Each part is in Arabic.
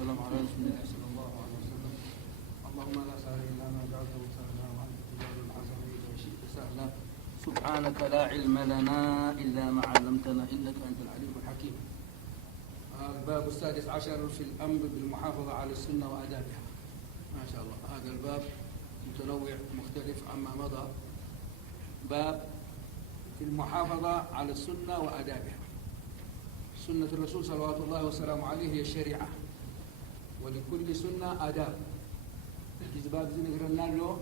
والسلام على رسول الله صلى الله عليه وسلم. اللهم لا سهل إلا ما جعلته سهلا وأنت تجعل الحزن إذا شئت سهلا. سبحانك لا علم لنا إلا ما علمتنا إنك أنت العليم الحكيم. الباب السادس عشر في الأمر بالمحافظة على السنة وآدابها. ما شاء الله، هذا الباب متنوع مختلف عما مضى. باب في المحافظة على السنة وآدابها. سنة الرسول صلوات الله وسلامه عليه هي الشريعة، ولكل سنة آداب. الباب زي نقرأنا له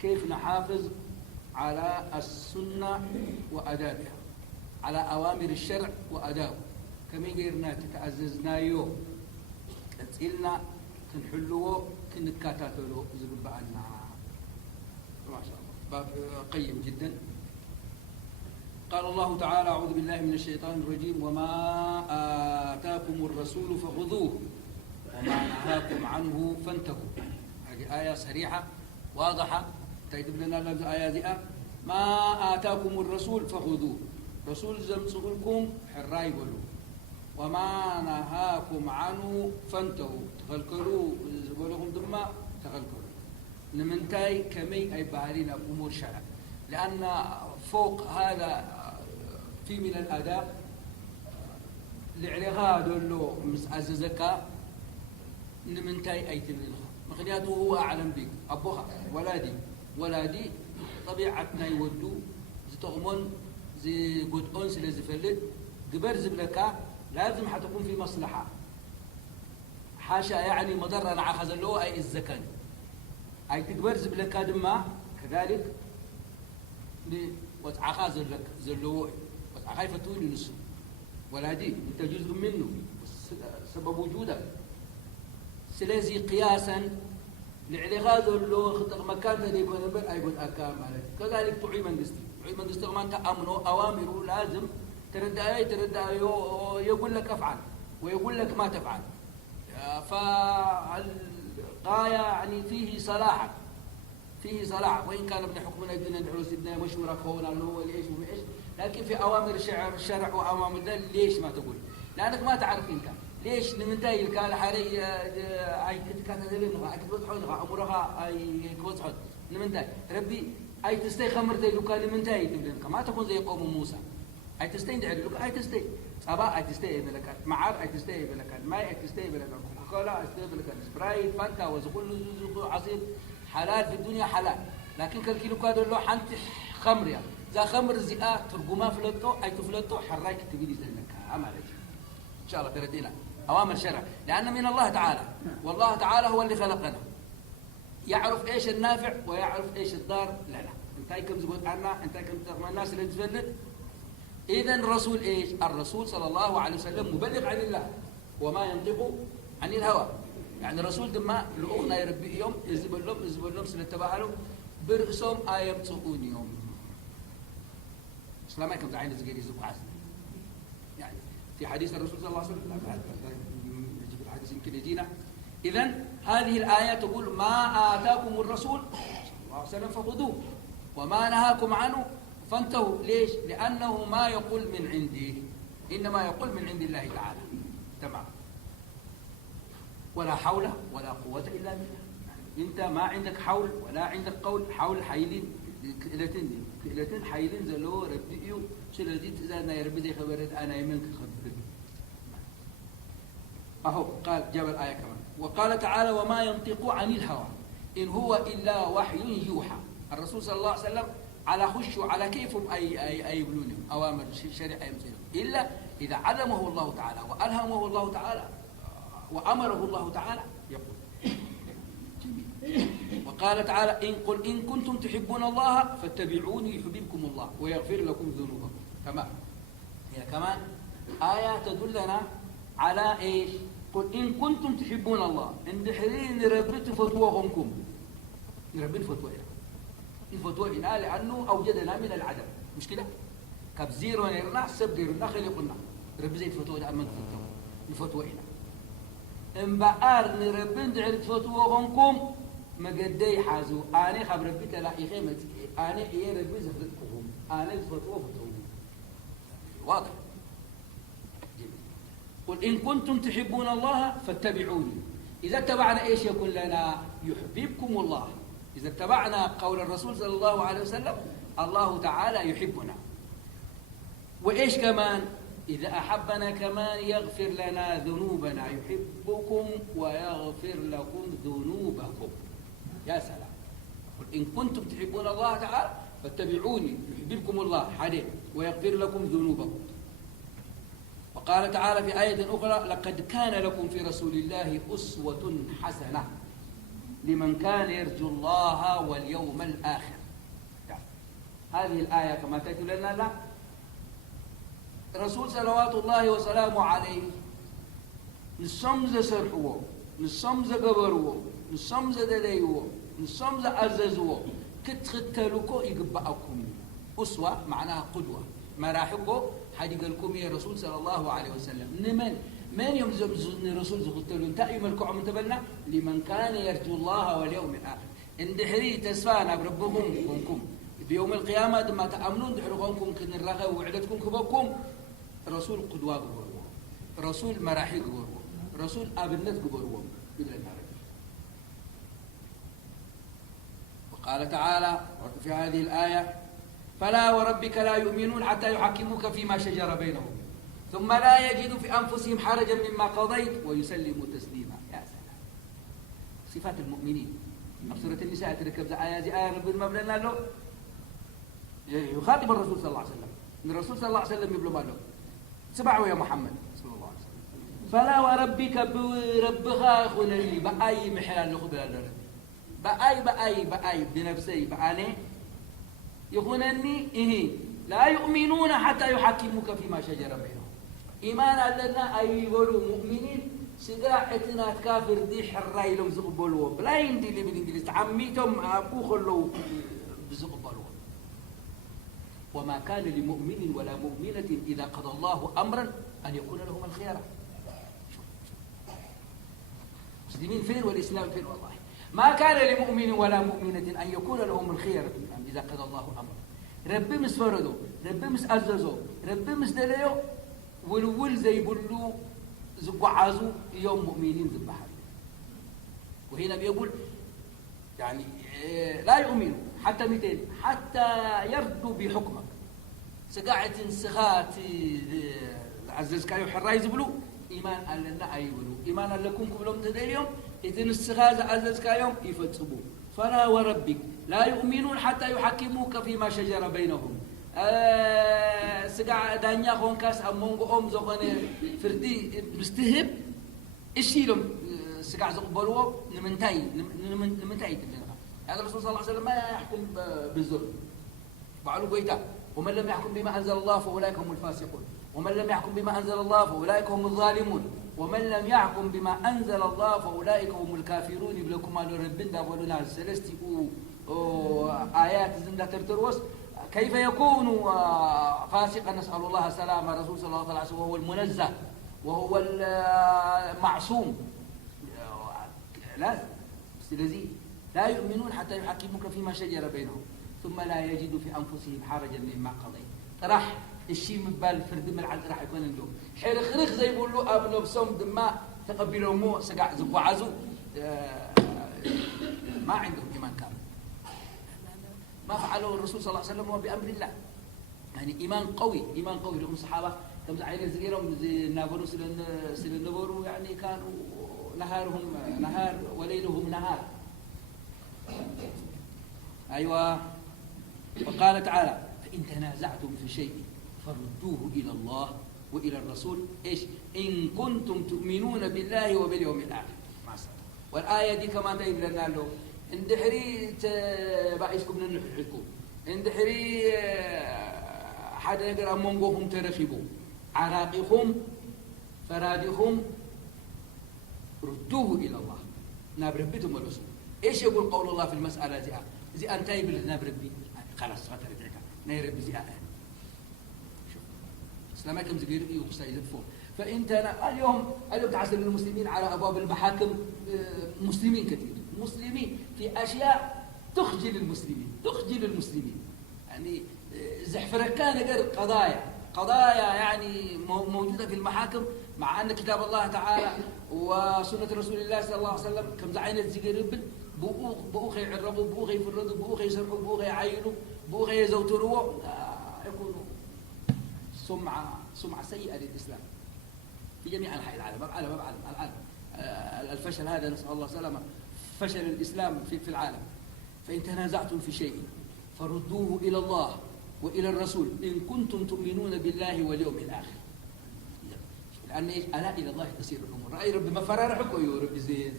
كيف نحافظ على السنة وآدابها، على أوامر الشرع وآدابه. كمين غيرنا تتعززنا يو تسئلنا كنحلوه كنكاتاتلو زبب عنا. ما شاء الله، باب قيم جدا. قال الله تعالى: أعوذ بالله من الشيطان الرجيم: وما آتاكم الرسول فخذوه وما نهاكم عنه فانتهوا. هذه آية صريحة واضحة تكتب لنا الآية دي. ما آتاكم الرسول فخذوه، رسول زمسكم حراي يقولوا. وما نهاكم عنه فانتهوا، تغلقلوا زبولهم دما تغلقلوا. نمنتاي كمي أي بارين أمور شرع، لأن فوق هذا في من الآداب لعلها دولو مسعززك نمنتاي أي تنينها مخنياته هو أعلم بك أبوها ولادي طبيعتنا يودو زي تغمون زي قد أنس لزي فلد قبر زبلك لازم حتكون في مصلحة، حاشا يعني مضرة عخز له أي الزكاة أي تقبر زبلك دما كذلك وتعخاز لك زلوه وتعخاي فتوني نسو ولادي انت جزء منه سبب وجودك. سلازي قياسا لعلغاذ اللو خطق مكان ذي يكون نبر أيقول أكام عليك. كذلك تعي من دستي ما أنت أمنه أوامره لازم ترد يقول لك أفعل ويقول لك ما تفعل. فالغاية يعني فيه صلاح، وإن كان ابن حكمنا يدنا العروس ابن مشورة خونا اللي هو ليش وإيش، لكن في أوامر الشرع وأوامر ده ليش ما تقول؟ لأنك ما تعرف أنت ليش نمنتاي الكال حري أي كتكاتلين أي كتوضحون أمورها أي كوضحون نمنتاي ربي أي تستي خمرتي لو كان نمنتاي تبلينك ما تكون زي قوم موسى. أي تستين دعي لك أي تستي صباح أي تستي بلكات معار أي تستي بلكات ماء أي تستي بلكات كولا أي تستي بلكات سبرايت فانتا وزقول عصير حلال في الدنيا حلال، لكن كالكيلو كادو له حنت خمر يعني ذا خمر زئاء ترجمة فلتو أي تفلتو حراك تبيني زنك عملك إن شاء الله تردينا أوامر شرع، لأن من الله تعالى، والله تعالى هو اللي خلقنا، يعرف إيش النافع ويعرف إيش الضار لنا. أنت كم زبون عنا، أنت كم تغمى الناس اللي تفلت. إذا الرسول إيش؟ الرسول صلى الله عليه وسلم مبلغ عن الله وما ينطق عن الهوى. يعني الرسول دما لأخنا يربي يوم يزب اللهم سنتباهلهم برأسهم آية تصقون يوم. سلام عليكم تعالى زجري زق عسل. يعني في حديث الرسول صلى الله عليه وسلم نجيب الحديث يمكن يجينا. إذن هذه الآية تقول: ما آتاكم الرسول صلى الله عليه وسلم فخذوه وما نهاكم عنه فانتهوا. ليش؟ لأنه ما يقول من عنده، إنما يقول من عند الله تعالى. تمام. ولا حول ولا قوة إلا بالله. يعني أنت ما عندك حول ولا عندك قول. حول حيلين كإلتين حيلين زلو ربيئيو سلذي تزادنا يا ربي ذي خبرت أنا يمنك خبرت. أهو قال جاب الآية كمان وقال تعالى: وما ينطق عن الهوى إن هو إلا وحي يوحى. الرسول صلى الله عليه وسلم على خش على كيفهم أي يبلونهم أوامر شريعة يمثلهم إلا إذا علمه الله تعالى وألهمه الله تعالى وأمره الله تعالى يقول. وقال تعالى: قل إن كنتم تحبون الله فاتبعوني يحببكم الله ويغفر لكم ذنوبكم. تمام. هي كمان آية تدلنا على إيش؟ قل إن كنتم تحبون الله إن دحرين نربط فتوغنكم نربط فتوغنا الفتوغنا لأنه أوجدنا من العدم. مش كده؟ كبزير ونرنا سبديرنا خلقنا ربي زي فتوغنا أمن الفتوغنا إن بقار نربط دعرت فتوغنكم مقدي حازو أنا خبر ربي تلاقي خيمتي أنا إيه ربي زفلتكم أنا فتوغ واضح. قل إن كنتم تحبون الله فاتبعوني. إذا اتبعنا إيش يكون لنا؟ يحببكم الله. إذا اتبعنا قول الرسول صلى الله عليه وسلم الله تعالى يحبنا. وإيش كمان؟ إذا أحبنا كمان يغفر لنا ذنوبنا. يحبكم ويغفر لكم ذنوبكم. يا سلام. قل إن كنتم تحبون الله تعالى فاتبعوني يحببكم الله حديث ويغفر لكم ذنوبكم. وقال تعالى في آية أخرى لقد كان لكم في رسول الله أسوة حسنة لمن كان يرجو الله واليوم الآخر. هذه الآية كما تأتي لنا لا رسول صلوات الله وسلامه عليه نصمز سرحوه نصمز قبروه نصمز دليوه نصمز أززوه كتختلوكو يقبأكم. أسوة معناها قدوة مراحبه حديق لكم يا رسول صلى الله عليه وسلم. من يوم الرسول زغتلون تأيم الكعم تبلنا لمن كان يرجو الله واليوم الآخر. إن دحري تسفانا بربكم كنكم بيوم القيامة لما تأمنون دحرقونكم كن الرغب وعدتكم كبكم. رسول قدوة قبروه رسول مراحي قبروه رسول أبنت قبروه. وقال تعالى في هذه الآية فلا وربك لا يؤمنون حتى يحكموك فيما شجر بينهم ثم لا يجدوا في أنفسهم حرجا مما قضيت ويسلموا تسليما. يا سلام. صفات المؤمنين سورة النساء تركب آية رب المبلغ له يخاطب الرسول صلى الله عليه وسلم. الرسول صلى الله عليه وسلم يقول له سبعوا يا محمد صلى الله عليه وسلم فلا وربك بربها خلني بأي محل لخبر الرب بأي بنفسي بأني يخونني إيه لا يؤمنون حتى يحكموك فيما شجر بينهم. إيمان لنا أي يقولوا مؤمنين سقاعتنا تكافر دي حراي لهم زقبلوا بلا يندي اللي بالإنجليز تعميتهم أبو خلوا بزقبلوا. وما كان لمؤمن ولا مؤمنة إذا قضى الله أمرا أن يكون لهم الخيار. مسلمين فين والإسلام فين؟ والله ما كان لمؤمن ولا مؤمنة أن يكون لهم الخيار إذا قضى الله أمرا. ربي مسفرده ربي مسأززه ربي مسدليه والول زي بلو زقعازو يوم مؤمنين زبحان. وهنا بيقول يعني لا يؤمنوا حتى 200 حتى يردوا بحكمك. سقاعة سخات عزز كايو حرايز بلو إيمان قال لنا أيولو إيمان قال لكم قبلهم تديريهم إذن السخاز عزز كايوم يفتسبوا. فلا وربك لا يؤمنون حتى يحكموك فيما شجر بينهم. سقاع دانيا خون كاس أمونغو أم زغني فردي مستهب إيش لهم سقاع زقبلوه نمنتاي تبلغ. هذا الرسول صلى الله عليه وسلم ما يحكم بالظلم. بعلو قيتا ومن لم يحكم بما أنزل الله فأولئك هم الفاسقون ومن لم يحكم بما أنزل الله فأولئك هم الظالمون ومن لم يحكم بما أنزل الله فأولئك هم الكافرون. يبلكم على ربنا دابولنا السلستي آيات زندة ترتروس كيف يكون فاسقا؟ نسأل الله سلامة. رسول صلى الله عليه وسلم وهو المنزه وهو المعصوم لازم الذي لا يؤمنون حتى يحكموك فيما شجر بينهم ثم لا يجدوا في أنفسهم حرجا مما قضيت. راح الشيء مبال فرد من العز راح يكون عنده حرخ زي يقولوا أبنوا بصوم دماء تقبلوا مو سقع زقوا عزو ما عندهم إيمان كامل. ما فعله الرسول صلى الله عليه وسلم بأمر الله. يعني إيمان قوي لهم الصحابة كم زعير زغيرهم زي نابرو سلنبرو يعني كانوا نهارهم نهار وليلهم نهار. أيوة. وقال تعالى فإن تنازعتم في شيء فردوه إلى الله وإلى الرسول إيش إن كنتم تؤمنون بالله وباليوم الآخر. والآية دي كمان تقول لنا له إن دحري بعيسكم ننحكم إن دحري حدا يقرأ منقوهم ترخبوا عراقهم فرادهم ردوه إلى الله نابربتهم الرسول. إيش يقول قول الله في المسألة زي أنت يبل نابربي خلاص فترجعك نيربي زي شوف إسلامكم زغير يوصل فوق. فأنت اليوم تعسل المسلمين على أبواب المحاكم مسلمين كثير مسلمين في أشياء تخجل المسلمين يعني زحفركان غير قضايا يعني موجودة في المحاكم مع أن كتاب الله تعالى وسنة رسول الله صلى الله عليه وسلم كم زعينة زيقرب بؤخي عربوا بؤخي فرضوا بؤخي سرحوا بؤخي عينوا بؤخي زوتروا يكونوا سمعة سيئة للإسلام في جميع أنحاء العالم. الآن الفشل هذا نسأل الله سلامة، فشل الإسلام في العالم. فإن تنازعتم في شيء فردوه إلى الله وإلى الرسول إن كنتم تؤمنون بالله واليوم الآخر. لأن ألا إلى الله تسير الأمور. رأي ربي ما فرارحكم يا ربي زي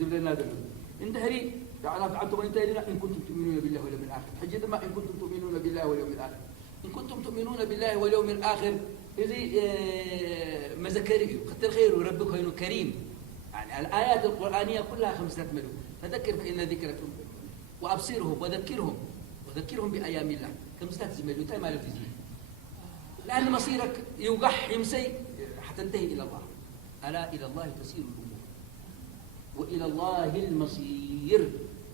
لنا دلو انتهري تعالى فعلتم إن كنتم تؤمنون بالله واليوم الآخر. حجد ما إن كنتم تؤمنون بالله واليوم الآخر. إن كنتم تؤمنون بالله واليوم الآخر إذا ما ذكروا خطر خير ربك إنه كريم. يعني الآيات القرآنية كلها 5 مليون. فذكر فإن ذكركم وأبصرهم وذكرهم بأيام الله. 5 مليون ما لا تزيد. لأن مصيرك يوقح يمسي حتنتهي إلى الله. ألا إلى الله تسير الأمور وإلى الله المصير.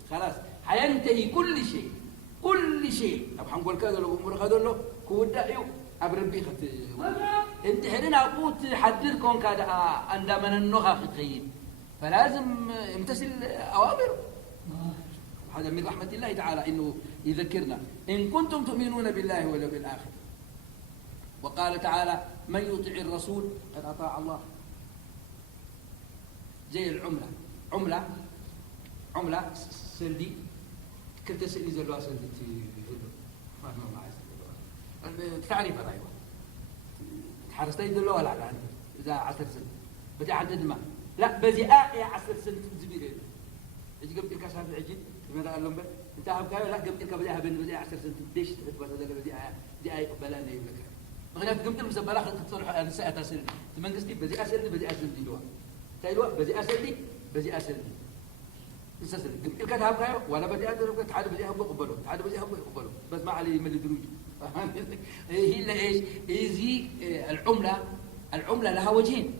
خلاص حينتهي كل شيء. أبو حنقول كذا لو أمور هذا له كودا يو أبربي خت. أنت حين أقول حددكم كذا عندما النخاخ تغيب فلازم امتثل أوامره. هذا من رحمة الله تعالى إنه يذكرنا إن كنتم تؤمنون بالله واليوم الآخر. وقال تعالى من يطع الرسول قد أطاع الله. زي عملة سلدي كنت سلدي زلوا سلدي ما تعريف رأيه حرستي دلوا ولا لا إذا 10 سنة بدي عدد ما لا بدي 10 سنة زبير يجي قبل الكاس هذا العجين من قال لهم انت أبكار لا قبل الكاس بدي 10 سنة ليش تثبت هذا بدي أي قبلان يقول لك مغنيات قمت المسبلة أخذت تصرح أنا ساعة أسلني ثم قصدي بدي أسلني لوا تايلوا بدي أسلني نسأل قمت الكاس هابكار ولا بدي أدرك تعال بدي أهبط قبله بس ما عليه من الدروج. هي اللي إيش يزي العملة لها وجهين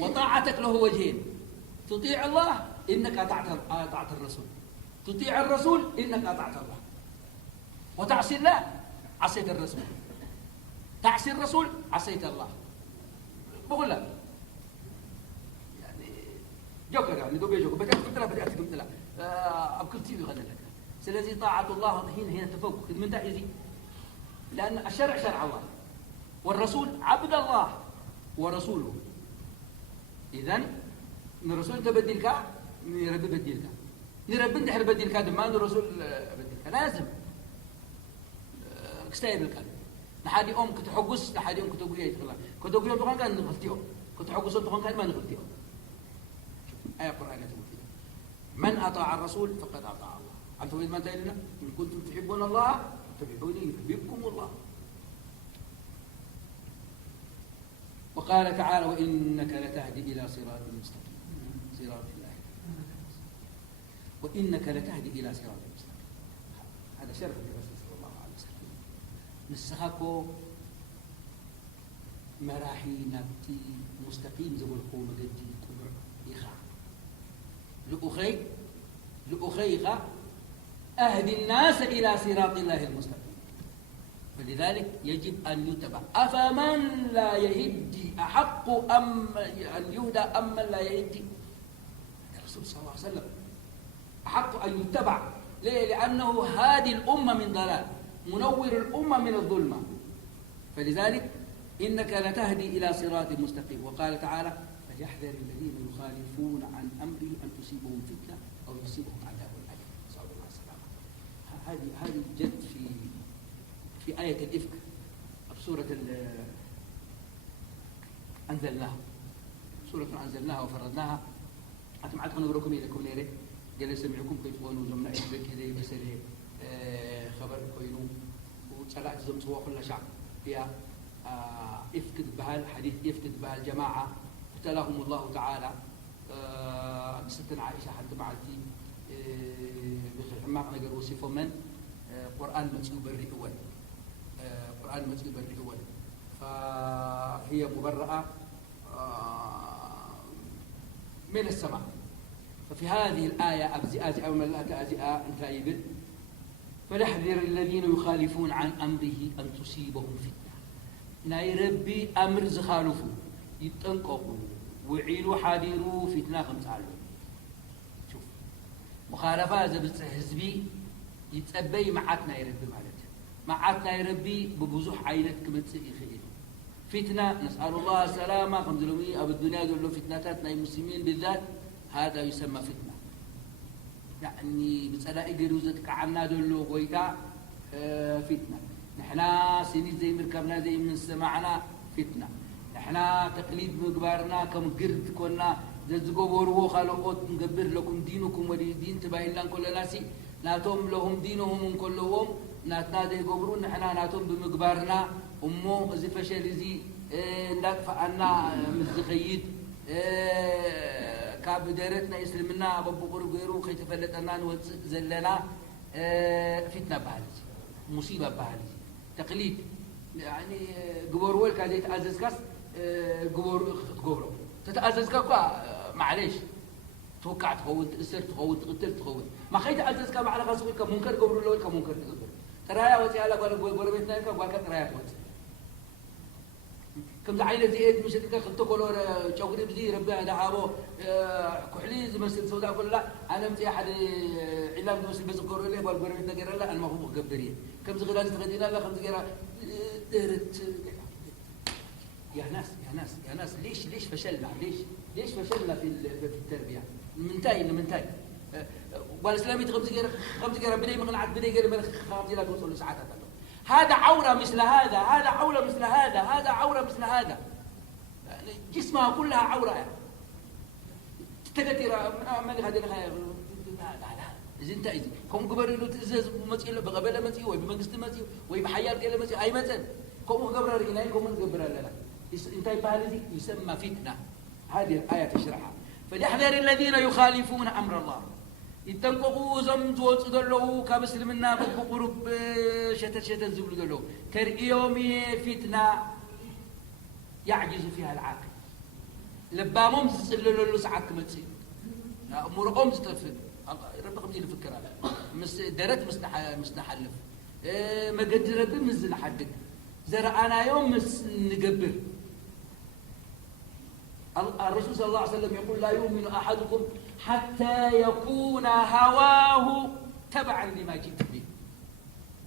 وطاعتك له وجهين. تطيع الله إنك أطعت الرسول، تطيع الرسول إنك أطعت الله، وتعصي الله عصيت الرسول، تعصي الرسول عصيت الله. بقول لك يعني جوكر يعني دوبي جوكر بدي أتكلم لا أبكر تيجي غدا لك. سلذي طاعة الله هنا تفوق من دائزي لأن الشرع شرع الله والرسول عبد الله ورسوله. إذن الرسول تبدلك نربي بدلك نربي نحر بدلك ما الرسول بدلك لازم كستايل الكلام نحادي كنت حقوس نحادي كنت أقول يا الله كنت أقول يوم تقول كان نغلطيهم كنت حقوس تقول كان ما نغلطيهم. آية قرآنية تقول كذا من أطاع الرسول فقد أطاع الله. أنتم إذا ما تقولون إن كنتم تحبون الله فاتبعوني يحببكم الله. وقال تعالى وإنك لتهدي إلى صراط مستقيم. صراط الله وإنك لتهدي إلى صراط مستقيم. هذا شرف الرسول صلى الله عليه وسلم. نسخكو مراحي نبتي مستقيم زي القوم قدي كبر إخاء لأخيخ أهدي الناس إلى صراط الله المستقيم. فلذلك يجب أن يتبع. أفمن لا يهدي أحق أم أن يهدى أم من لا يهدي؟ الرسول صلى الله عليه وسلم أحق أن يتبع. ليه؟ لأنه هادي الأمة من ضلال منور الأمة من الظلمة. فلذلك إنك لتهدي إلى صراط مستقيم. وقال تعالى فليحذر الذين يخالفون عن أمره أن تصيبهم فتنة أو يصيبهم عذاب أليم. نسأل الله السلامة. هذه جد في آية الإفك بسورة أنزلناها وفرضناها. أنتم عادكم نقولكم إذا كم نيرة قال سمعكم كيف تقولون زمنا إفك كذا بس خبر كوينو وشرعت زم سوا كل شعب فيها إفك بهال حديث إفك بهال جماعة ابتلاهم الله تعالى ستنا عائشة حتى بعدي بخلما نقدر وصفه من قرآن مكتوب الرئول قرآن مكتوب الرئول فهي مبرأة من السماء. ففي هذه الآية أبزئة أو ملأت أزئة انتايبت فليحذر الذين يخالفون عن أمره أن تصيبهم فتنة. نايربي أمر زخالفو يتنققوا وعيلو حاديرو فتنة خمس عالو شوف مخالفة زبط حزبي يتأبي معاتنا يربي مالته معاتنا يربي ببزوح عينت كمتسئ خير فتنة نسأل الله السلامة خمزلومي أبو الدنيا دول له فتناتات ناي مسلمين بالذات هذا يسمى فتنة يعني بسألاء قروزتك عنا دول له قويتا فتنة نحنا سنين زي مركبنا زي من سمعنا فتنة نحنا تقليد مقبارنا كم قرد كنا ززقوا وروا خلقوت نقبر لكم دينكم ولي دين تباين لان كل ناسي ناتهم لهم دينهم من كلهم ناتنا دي قبرون نحنا ناتهم بمقبارنا أمو زي فشل زي ندفعنا مزخيد كاب دارتنا يسلمنا بابو قرب غيرو خي تفلتنا زلنا فتنة بهالي مصيبة بهالي تقليد يعني قبور ول كذا يتعزز كاس قبور تتعزز كا معليش توقعت تخوت اسر تخوت قتل تخوت ما خيت تعزز كا على خاصك منكر قبور لو كمنكر تقبر ترايا وتي على قبور بيتنا كا باكا ترايا توت كم زعيله زيت مش تلقى خلطه كولور شوقري بزي ربي هذا عابو كحلي زي مسل سوداء كل لا انا متي احد علام مسل بس كورو لي بالقبور بيتنا غير لا انا ما هو قبريه كم زغلات تغدينا لا خمس غير درت يا ناس ليش فشلنا ليش فشلنا في التربيه من تاي والاسلامي خمس غير بدي مقنعت بدي غير من خمس لا توصل ساعات هذا عورة مثل هذا عورة مثل هذا عورة مثل هذا يعني جسمها كلها عورة يعني. تكتير من هذا لا إذا أنت إذا كم قبر له تزز مسئلة بقبلة مسئلة وبمجلس مسئلة وبحياة كلا مسئلة أي مثل كم قبر رجلين كم قبر لا أنت يبالي يسمى فتنة هذه الآية تشرحها فليحذر الذين يخالفون أمر الله يتنققوا زمت وصدلوا كمسلمنا بقرب شتت زبل دلو ترئيهم فتنة يعجز فيها العاقل لبامهم تسللوا ساعات كمتسي امورهم تتفق رب خمسي الفكره مس درت مستحلف ما قد ربي مزل حدك زرعنا يوم نقبر الرسول صلى الله عليه وسلم يقول لا يؤمن احدكم حتى يكون هواه تبعا لما جئت به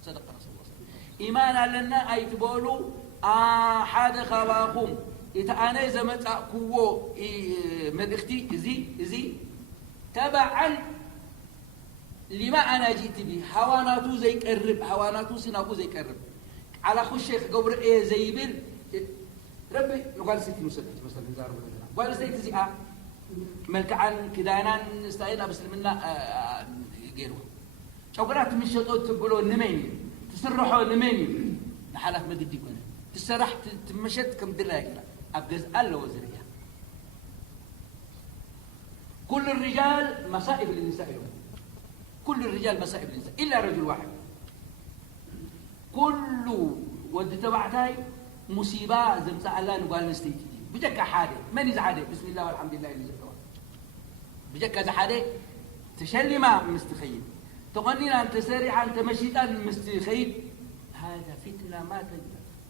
صدق رسول الله صلى الله عليه وسلم إيمانا لنا أي تقولوا أحد خواكم إذا أنا زمت أكوو مدختي زي تبعا لما أنا جئت به هواناتو زي كرب هواناتو سناكو زي كرب على خو الشيخ قبر إيه زي بل ربي نقال ستي مسدد مثلا زار ولا قال ستي زي ملكعان كدانان استعينا بسلمنا غيره شوقرات من شطوت تقولوا نميني تسرحوا نميني نحلف ما قد يكون تسرح تمشت كم دلايك ابجز الله وزريا كل الرجال مصائب للنساء كل الرجال مصائب للنساء الا رجل واحد كل ود تبعتاي مصيبه زمت الله نقال نستيتي بجك حاده من يزعده بسم الله والحمد لله اللي زكوا بجك زحده تشلما مستخيل تغنينا انت سريعا انت مشيتا مستخيل هذا فتنه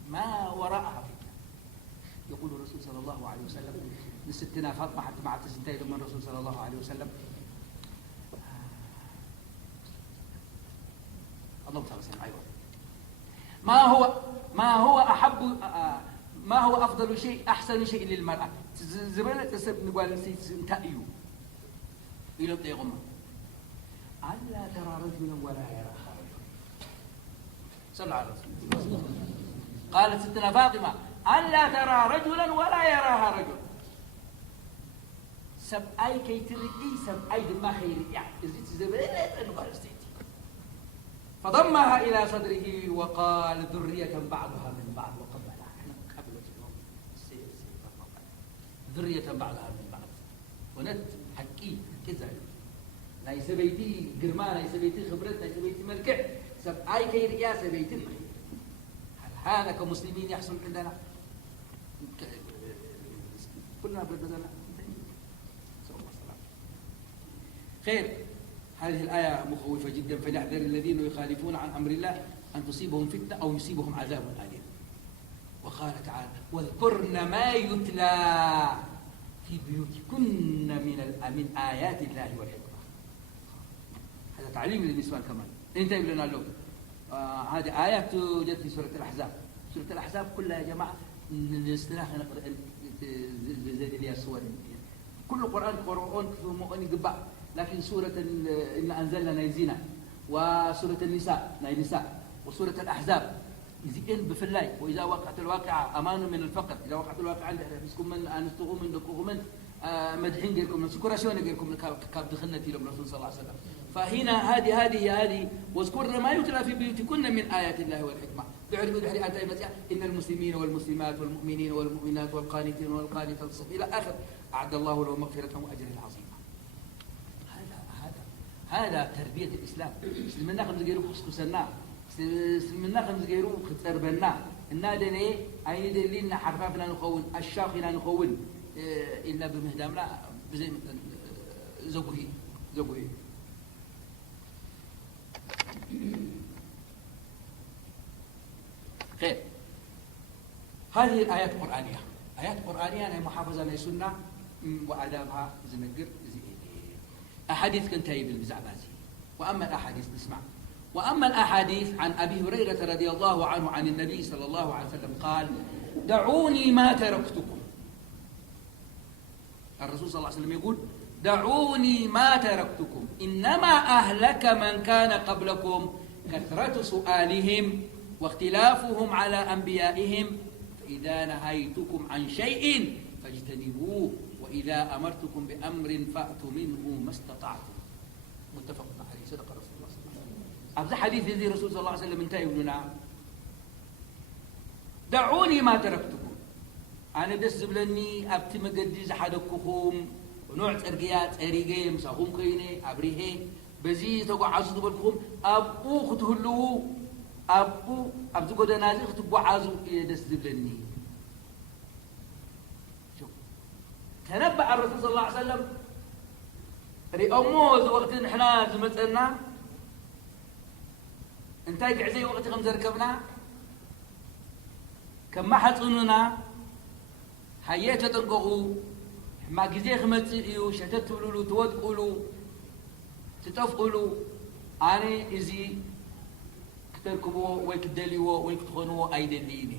ما وراءها فتنه يقول الرسول صلى الله عليه وسلم لستنا فاطمه حتى مع تسنتين من الرسول صلى الله عليه وسلم اللهم صل وسلم ايوه ما هو أفضل شيء أحسن شيء للمرأة زبالة تسب نقول نسيت تأيو إلى بتيغمة ألا ترى رجلا ولا يراها رجل صلى على رسول الله قالت ستنا فاطمة ألا ترى رجلا ولا يراها رجل سب أي كي ترقي سب أي دما خير يعني زيت زبالة نقول نسيت فضمها إلى صدره وقال ذرية بعضها من بعض وقبلها احنا قبلت ذرية بعضها من بعض ونت حكي كذا لا يسبيتي قرمان لا يسبيتي خبرت لا يسبيتي ملكع سب أي كير يا سبيتي هذا كمسلمين يحصل عندنا كلنا بدنا خير هذه الآية مخوفة جدا فليحذر الذين يخالفون عن أمر الله أن تصيبهم فتنة أو يصيبهم عذاب أليم وقال تعالى واذكرن ما يتلى في بيوتكن من آيات الله والحكمة. هذا تعليم للنسوان كمان. انتبه لنا له. هذه آيات توجد في سورة الأحزاب. سورة الأحزاب كلها يا جماعة نستراح نقرأ زي اللي السور. كل القرآن قرآن مؤمن قبع، لكن سورة إن أنزلنا نيزينا، وسورة النساء نينساء، وسورة الأحزاب يزين بفلاي. وإذا وقعت الواقعة أمان من الفقر، إذا وقعت الواقعة عند نسكم من أنستغوا من دكوه من مدحين غيركم من سكرة شو غيركم من كاب دخلنتي لهم الرسول صلى الله عليه وسلم. فهنا هذه واذكرن ما يتلى في بيوتكن من آيات الله والحكمة. بعرف دحري آيات المسيح إن المسلمين والمسلمات والمؤمنين والمؤمنات والقانتين والقانتات إلى آخر أعد الله له مغفرة وأجر عظيما. هذا تربية الإسلام. سلمنا خمس غيره خصوصنا، سلمنا خمس غيره خسربنا. النادني عين دليلنا حرفنا نخون الشاخنا نخون إلا بمهدامنا بزي زوجي. خير. هذه الآيات القرآنية، آيات قرآنية هي محافظة للسنة وآدابها زنقر زي أحاديث كنتاي بالمزعبازي. وأما الأحاديث نسمع. وأما الأحاديث عن أبي هريرة رضي الله عنه عن النبي صلى الله عليه وسلم قال دعوني ما تركتكم. الرسول صلى الله عليه وسلم يقول دعوني ما تركتكم إنما أهلك من كان قبلكم كثرة سؤالهم واختلافهم على أنبيائهم، فإذا نهيتكم عن شيء فاجتنبوه وإذا أمرتكم بأمر فأتوا منه ما استطعتم. متفق عليه. صدق رسول الله صلى الله عليه وسلم. أبدا حديث ذي رسول صلى الله عليه وسلم انتهي لنا دعوني ما تركتكم. أنا دس بلني أبتي مقديز حدككم ونوع ترقيات أريقي مساهم كيني أبريهي بزي تقع عزو بالكم أبقو ختهلو أبقو أبتقو دنازي ختبقو عزو دس بلني. تنبأ الرسول صلى الله عليه وسلم رئموز وقت نحنا زمتنا انتاج عزي وقت خمس ركبنا كم ما حصننا حيات تنقغوا ما جزي خمس إيو شتت ولو توتقولوا تتفقلوا أنا إزي كتركبوا ويكدلوا ويكتخنوا أيدليني.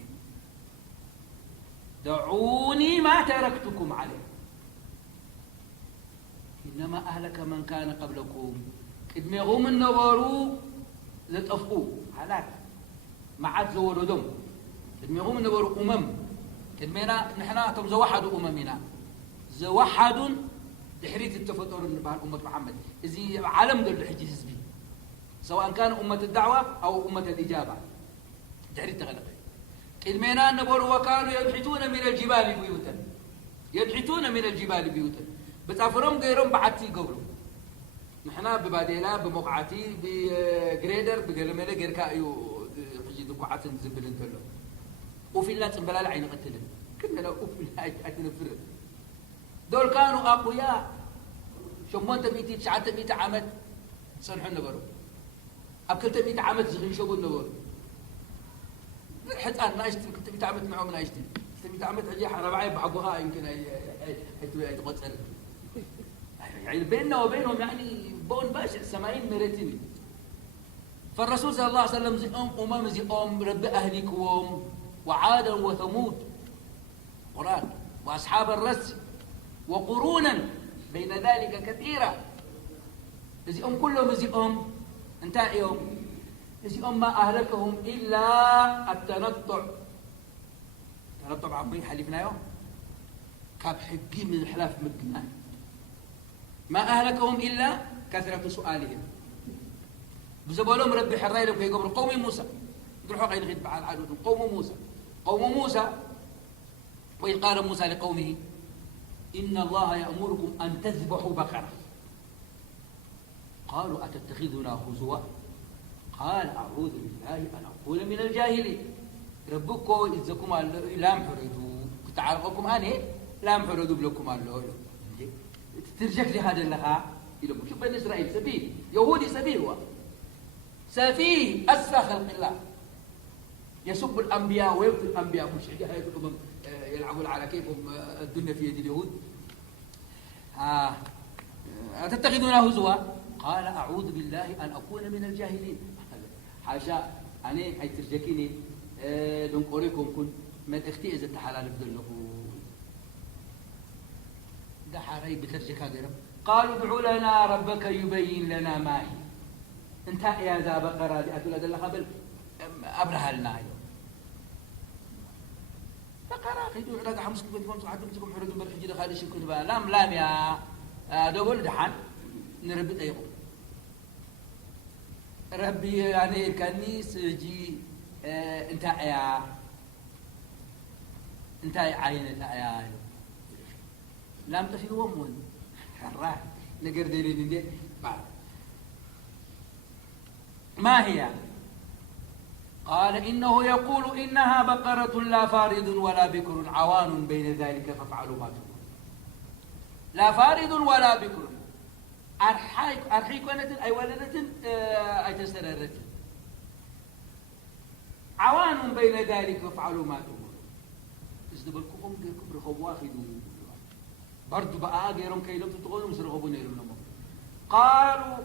دعوني ما تركتكم عليه إنما أهلك من كان قبلكم. كدميهم النبارو زتأفقوا هلاك ما عاد زوروا دم. كدميهم النبارو كدمينا نحنا تم زوحدوا أممنا زوحد تحريت التفتور بها أمة محمد إذا عالم دول الحجي حزبي سواء كان أمة الدعوة أو أمة الإجابة تحريت تغلق. كدمينا النبارو وكانوا ينحتون من الجبال بيوتا بتعفرهم غيرهم بعتي قبلوا. نحنا ببادينا بمقعتي بجريدر بقلمينا غير كايو حجي دقعات نزبل انتلو وفي الله تنبلا العين قتلن كنا لو في الله اتنفر. دول كانوا اقوياء شمون تبيتي 900 عام صنحوا النبرو اكلت 100 عام زغين شوبوا النبرو حتى انا اشتي كنت 100 عام معهم انا اشتي 100 عام اجي ربعي بحقها يمكن يتقتل يعني بيننا وبينهم يعني بون باشا 70 مرتين. فالرسول صلى الله عليه وسلم زي زي رب أهلكم وعادا وثمود قرآن وأصحاب الرس وقرونا بين ذلك كثيرا. زي كلهم زي انتهى يوم زي ما أهلكهم إلا التنطع. عمي حلفنا يوم كاب حقي من الحلاف مكنان. ما أهلكهم إلا كثرة سؤالهم. بزبولهم ربي حرايلهم في قبر قوم موسى يروحوا غير غير بعد عدودهم قوم موسى وإذ قال موسى لقومه إن الله يأمركم أن تذبحوا بقرة قالوا أتتخذنا هزوا قال أعوذ بالله أن أكون من الجاهلين. ربكم إذكم لا محردوا تعرفكم أنا لا محردوا بلكم الله ترجع لي هذا اللها يقول شوف بني إسرائيل سفيه يهودي سفيه هو سفيه أسفه خلق الله يسب الأنبياء ويقتل الأنبياء مش عندي هيكم يلعبون على كيفهم الدنيا في يد اليهود. أتتخذونه هزوا؟ قال أعوذ بالله أن أكون من الجاهلين. حاشا أنا هاي ترجكيني دون قريكم كن من اختي إذا تحلال بدله ده حاري بترجك هذا. قالوا ادعوا لنا ربك يبين لنا ما هي. انت يا ذا بقرة دي أتولد الله قبل أبرها لنا بقرة خيدوا علاقة حمسكم بنتكم صحتكم تكم حردوا بالحجيرة خالي شكل بها لام يا دول دحان نربط أيقو ربي يعني كنيس جي انت عين يا لام تفي ومون حراك نقر ديرين دي بعد ما هي؟ قال إنه يقول إنها بقرة لا فارض ولا بكر عوان بين ذلك فافعلوا ما تؤمرون. لا فارض ولا بكر أرحي كونة أي ولدة أي تسررت عوان بين ذلك فافعلوا ما تؤمرون. تزدبلكم كبر خواخدوا برضو بقى غيرهم كيلو تتغلوا مسرغبون يرمون. قالوا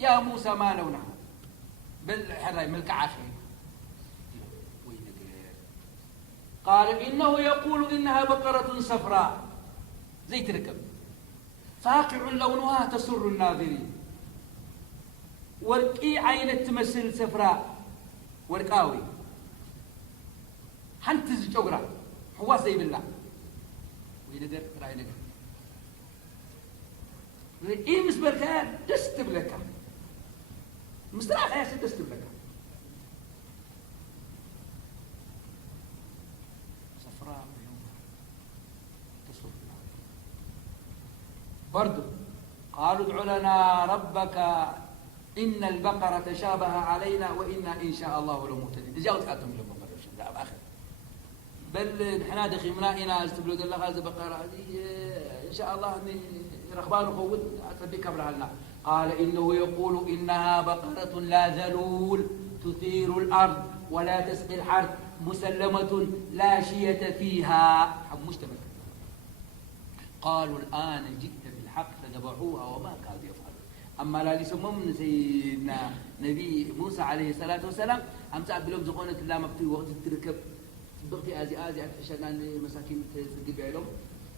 يا موسى ما لونها بالحراي ملك عاشر. قال إنه يقول إنها بقرة صفراء زي تركب فاقع لونها تسر الناظرين ورقي عين تمثل صفراء ورقاوي حنتز جوغرا هو زي بالله وينقر راي نقر إيه مسبركان دست بلكا مستراح يا سيد دست بلكا صفراء تصف برضو قالوا ادع لنا ربك إن البقرة تشابه علينا وإنا إن شاء الله لمهتدين. تجاوز حالتهم لهم لا آخر بل نحن دخي منائنا استبلوا الله هذه البقرة هذه إن شاء الله رغبان وقود أتبي كبرها لنا. قال إنه يقول إنها بقرة لا ذلول تثير الأرض ولا تسقي الحرث مسلمة لا شية فيها مشتمل. قالوا الآن جئت بالحق فذبحوها وما كانوا يفعلون. أما لا لسمم سيدنا نبي موسى عليه الصلاة والسلام أمسع بلوم زقونة الله مبتوي وقت تركب بغتي آزي عشان مساكين تجيب علم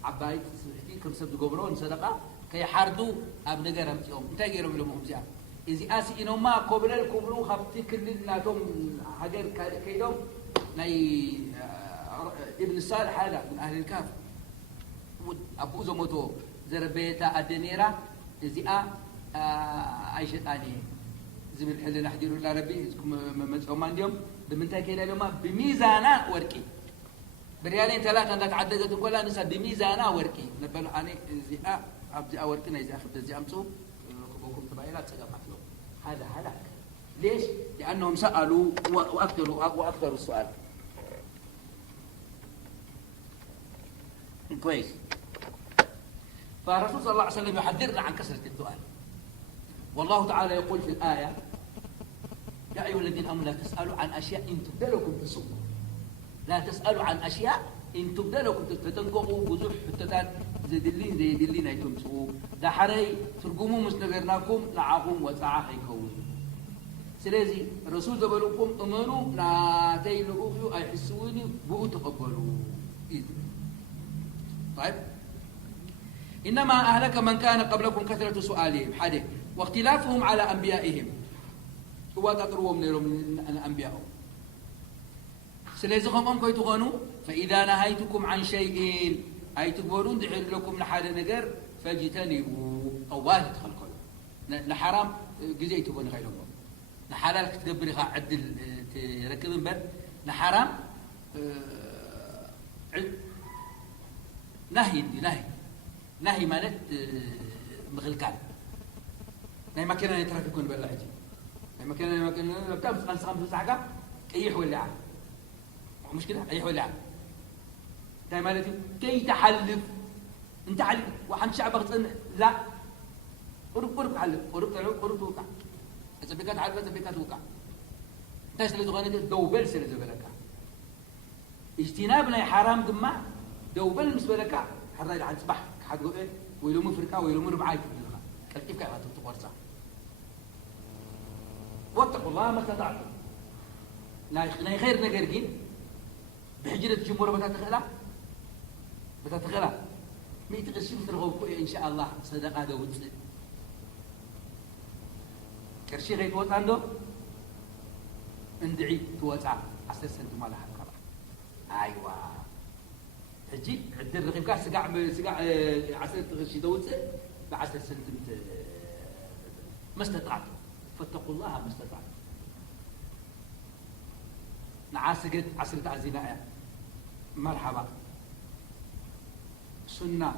عبايت سبحتي كم سبت قبرون صدقة كي حردوا أب نجارم تيوم تاجروا لهم زيان إذا آسي إنهم ما قبل الكبرون خبتي كلنا توم حجر كيدوم ناي ابن الصالح هذا من أهل الكهف أبو زموتو زربيتا الدنيرة إذا عايشة آنية زي بالحل نحضر الله ربي مزعوم عندهم بمنتهى كده لما بميزانا وركي بريالين ثلاثة عندك عددت كلها نسا بميزانا وركي نبلو أنا زي أبزي أوركنا إذا أخذت زي أمسو كبوكم تبايلات سقفت له هذا هلاك. ليش؟ لأنهم سألوا وأكثروا السؤال. كويس. فالرسول صلى الله عليه وسلم يحذرنا عن كثرة السؤال. والله تعالى يقول في الآية يا أيها الذين آمنوا لا تسألوا عن أشياء إن تبد لكم تسؤوا. لا تسألوا عن أشياء إن تبد لكم تتنقوا بزح حتتان زي دلين هيتم سؤوا. ده حري ترجموا مسنغرناكم نعاهم وسعاه يكون. سلازي الرسول دبلوكم أمنوا ناتي لغوفيو أي حسوني بقوا تقبلوا. طيب إنما أهلك من كان قبلكم كثرة سؤالهم حدث واختلافهم على أنبيائهم هو تقروا من الأنبياء. سلازهم أم كي تغنوا فإذا نهيتكم عن شيء أي تكبرون دعين لكم لحال نجر فاجتنبوا أو واحد خلقوا لحرام جزيت بني خيرهم لحلال تدبري عدل تركبن بل لحرام نهي مالت مغلقان نهي ما كنا يترافقون بالعجي نهي ما كنا بتابس خمس ساعة أيح ولا عام مش كده أيح ولا عام نهي مالتي كي تحلف أنت حلف وحن شعبك تصنع لا قرب حلف قرب توقع إذا بك تعلف إذا بك توقع تاش لزغانة دوبل سر زبلك اجتنابنا حرام جماع دوبل بالنسبة لك حتى إذا تصبح حد قول ويلو مفركا ويلو مربعاي تبلغها كيف كيف تتقرصها واتقوا الله ما استطعتم لا خير نجرجين بحجرة الجمهور بتتخلا ميت قسم ترغب إن شاء الله صدقة دوت كرشي غير توت عنده اندعي توتع 10 سنت مالها خلاص أيوة هجي عدل رقم كاس سقع 10 غشي دوت ب10 سنت ما استطعتم فاتقوا الله ما استطعتم نعاسقت 10 تعزينا مرحبا سنة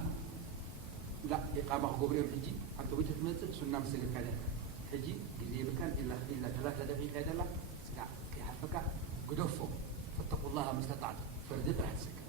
لا إقامة قبرهم حجي أنت وجهت منزل سنة مسجد كذا حجي جزء بكان إلا 3 دقيقة هذا لا سقع كي حرفك قدوفه فاتقوا الله ما استطعتم فردت راح تسكت